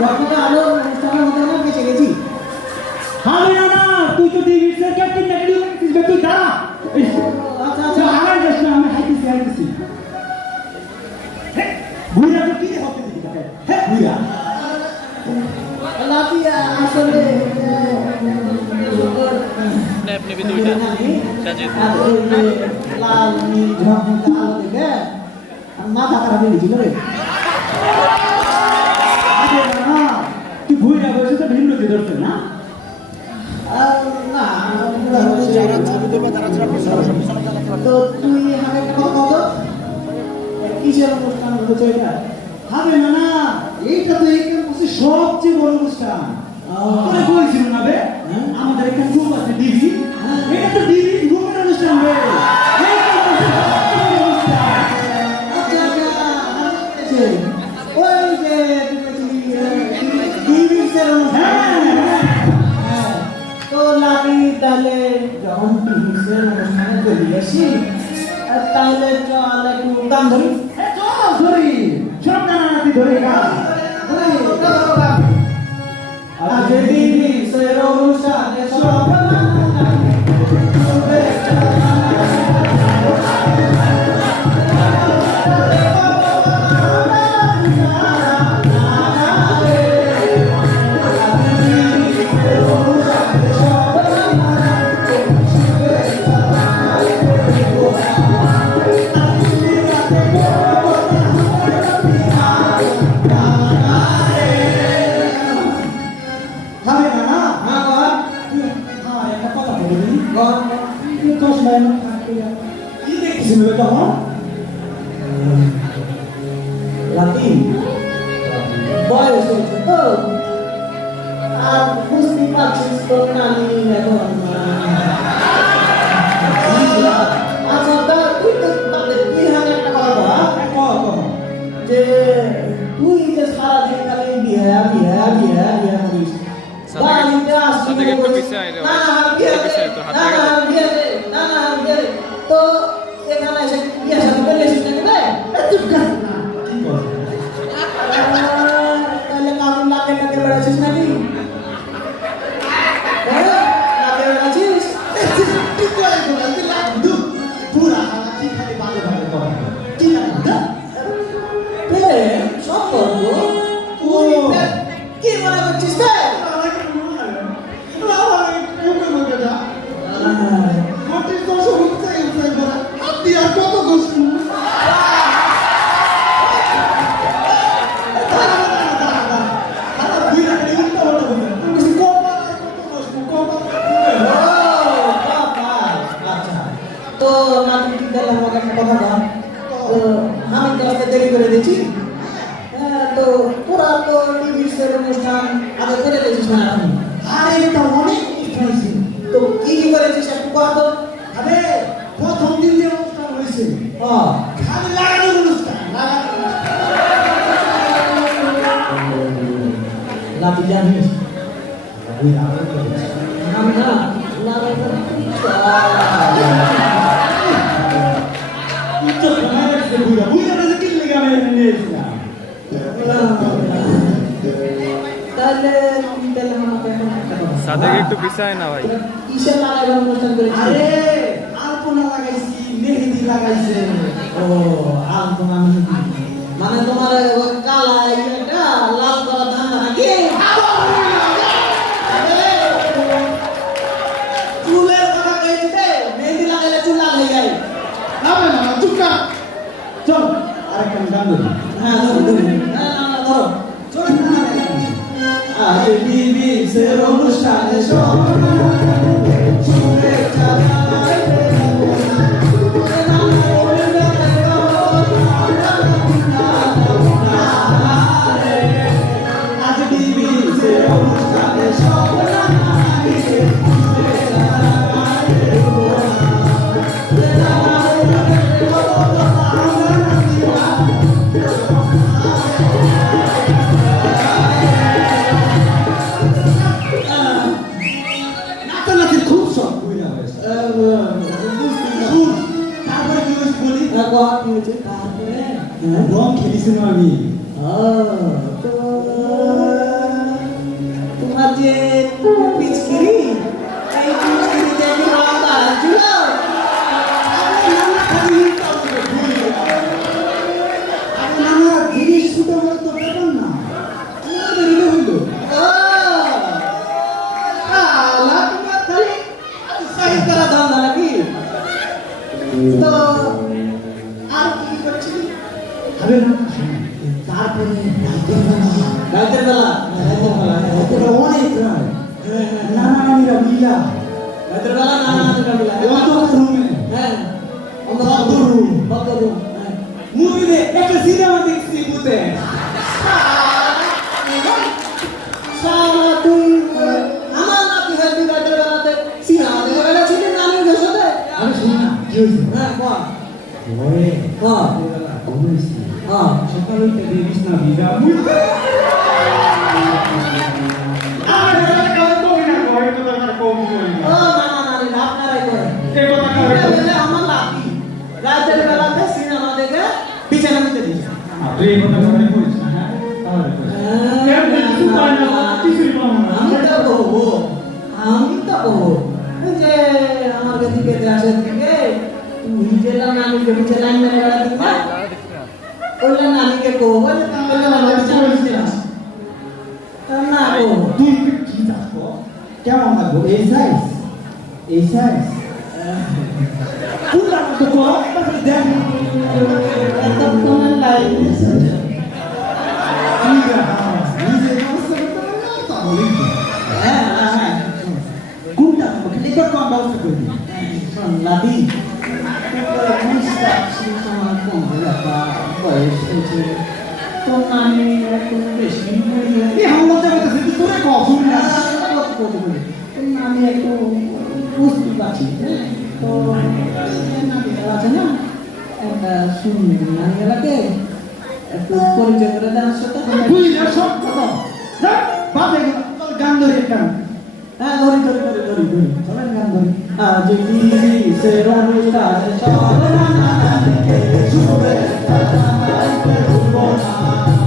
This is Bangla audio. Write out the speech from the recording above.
যতটা আলো অনুষ্ঠানের মধ্যে আমরা বেঁচে গেছি। হবে না না, তুই তো ডিভিশন ক্যাপ্টেন না, তুই দাঁড়া। আচ্ছা আচ্ছা আমার যাস না, আমি হাইতেছি। ঘুরা তো কি হবে দিদি? হ্যাঁ ঘুরা। লাঠি আসলে আপনি भी দুইটা সাজিয়ে লাল নীল ঝকঝকে আলো দেখে মাথা খারাপ হয়ে গেছিল রে। তুই ঘুরা বসে তো ভিন্ন কি ধরছে না? না তো তুই আমাকে কথা বল, কিসের অনুষ্ঠান হচ্ছে এটা? হবে না না, এইটা তো এই ক্যাম্পাসে সবচেয়ে বড় অনুষ্ঠান। তোরে বলছিল না বে, আমাদের এখানে গ্রুপ আছে ডিবি, এটা তো ডিবি গ্রুপের অনুষ্ঠান বে। এই ক্যাম্পাসে সবচেয়ে বড় অনুষ্ঠান। আচ্ছা আচ্ছা, ওই যে ডিভিসের অনুষ্ঠান। তো লাঠি তাহলে যখন ডিভিসের অনুষ্ঠানে চলে আসি, তাহলে চল একটু গান ধরি। চল ধরি, সব নানানাতি ধরে গান। আজ ডিভিসের অনুষ্ঠানে সব হবে না না, হ্যাঁ একটা কথা বলি, তোর সময় কি দেখছিস বে তখন? লাঠি বয়স হয়েছে তো, আর বুঝতে পারছিস তো নানি এখন। আচ্ছা তা তুই তো তুই হাতে একটা কথা বল, যে তুই যে সারাদিন খালি বিয়া বিয়া বিয়া বিয়া করিস, বাড়িতে আসছিস সাদেক একটু পিছে আয় রে, না না বিয়া পিছে আয় তো, হাত না লাগা না দে। বিয়া না না বিয়া তো এখানে এসে বিয়া সাথে করে এসেছিস না চুপ কর। কি বল? তাহলে কাকুর লাগে লাগে বেড়াচ্ছিস নাকি? লাগে বেড়াচ্ছিস? তুই কই বল, তুই লাগ দু পুরা কি খালি বাজে বাজে কথা বল। কি লাগ দা? সম্পর্ক তুই কি মনে করছিস রে? তো নাটক তাহলে আমাকে একটা কথা বল, আমি তো রাস্তায় দেরি করে দিচ্ছি। তো তোরা তো টিভির অনুষ্ঠান আগে করে দিয়েছিস না এখন? আরে এটা অনেক অনুষ্ঠান ছিল। তো কি কি করেছিস একটু কর তো। আরে প্রথম দিন যে অনুষ্ঠান হয়েছে, হ্যাঁ খালি লাগানোর অনুষ্ঠান, লাগানোর লাঠি জানিস অনুষ্ঠান। আমি না লাগাতে তো তোমার কাছে বুড়া বুড়া কাছে কি লেগে আমি এখানে এসেছিলাম? তাহলে তাহলে আমাকে একটা কথা সাদেক একটু পিছে আয় না ভাই। কিসের লাগানোর অনুষ্ঠান করেছিস? আরে আলপনা লাগাইছি, মেহেদি লাগাইছে। ও আলপনা মেহেদি, মানে তোমার ওই কালা একটা লাল করা ধান্দা নাকি? চুলের কথা কইছিস রে, মেহেদি লাগাইলে চুল লাল হয়ে যায়। হবে না, চুপ কর। চল আরেকটা গান ধরি। হ্যাঁ ধরো ধরো, না না না ধরো। চল না আজ টিভির অনুষ্ঠানে সব শুভেচ্ছা জানাই আজ টিভির অনুষ্ঠানে সব নাচানাচির খুব শখ বুঝা হয়েছে। শুন, তারপরে কি হয়েছে বলি? কি হয়েছে তারপরে? রং খেলিছিলাম আমি। তো অনেক রায় নানানিরা মিলা রাতের বেলা নানা বিলা অত রুমে হ্যাঁ কত রুম কত রুম হ্যাঁ মুভিতে একটা সিনেমা দেখছি বুতে সারা তুই আমার নাতি হয় তুই রাতের বেলাতে সিনেমা দেখে বেড়াচ্ছিলি নানির সাথে আমি শুনি না কি হয়েছে হ্যাঁ বল ওরে হ্যাঁ ঘুমাইছি হ্যাঁ সকালে উঠে দেখিস না ভিজা মুই আরে কথা কই না কই কথা কম কই ও নানা নানি আপনারাই করেন এই কথা বলে আমার নাতি রাতের বেলাতে সিনেমা দেখে বিছানা নিতে দিয়েছে আপনি এই কথা কইছ না হ্যাঁ তাহলে আমি তো বলবো যে আমার দিকে আসে থেকে তুই জেলা নানিকে পিছিয়ে লাইন মেরে বেড়াতি না বললে নানিকে কো বলে আমার বিছানা নিতে আসে না কো তুই কি যাচ্ছ কেমন লাগবো এই সাইজ পুরা তো কো তাহলে দেখ এত কোন লাইন কোনটা খালি কর কোন ব্যবস্থা করবি লাদি বয়স হয়েছে তো আমি একটু বেশি এই হামলা করতে তুই তোরে কও শুন না আমি একটু বুঝতে পারছি তো আছে না একটা শুনি নানিগুলাকে একটু পরিচয় করে দেওয়ার সাথে তুই না সব কথা দেখ বাদে গান ধরে একটা হ্যাঁ ধরি চলেন গান ধরি আজ দিলিসের অনুষ্ঠান সব নানাকে শুভেচ্ছা জানাইতে ভুলব না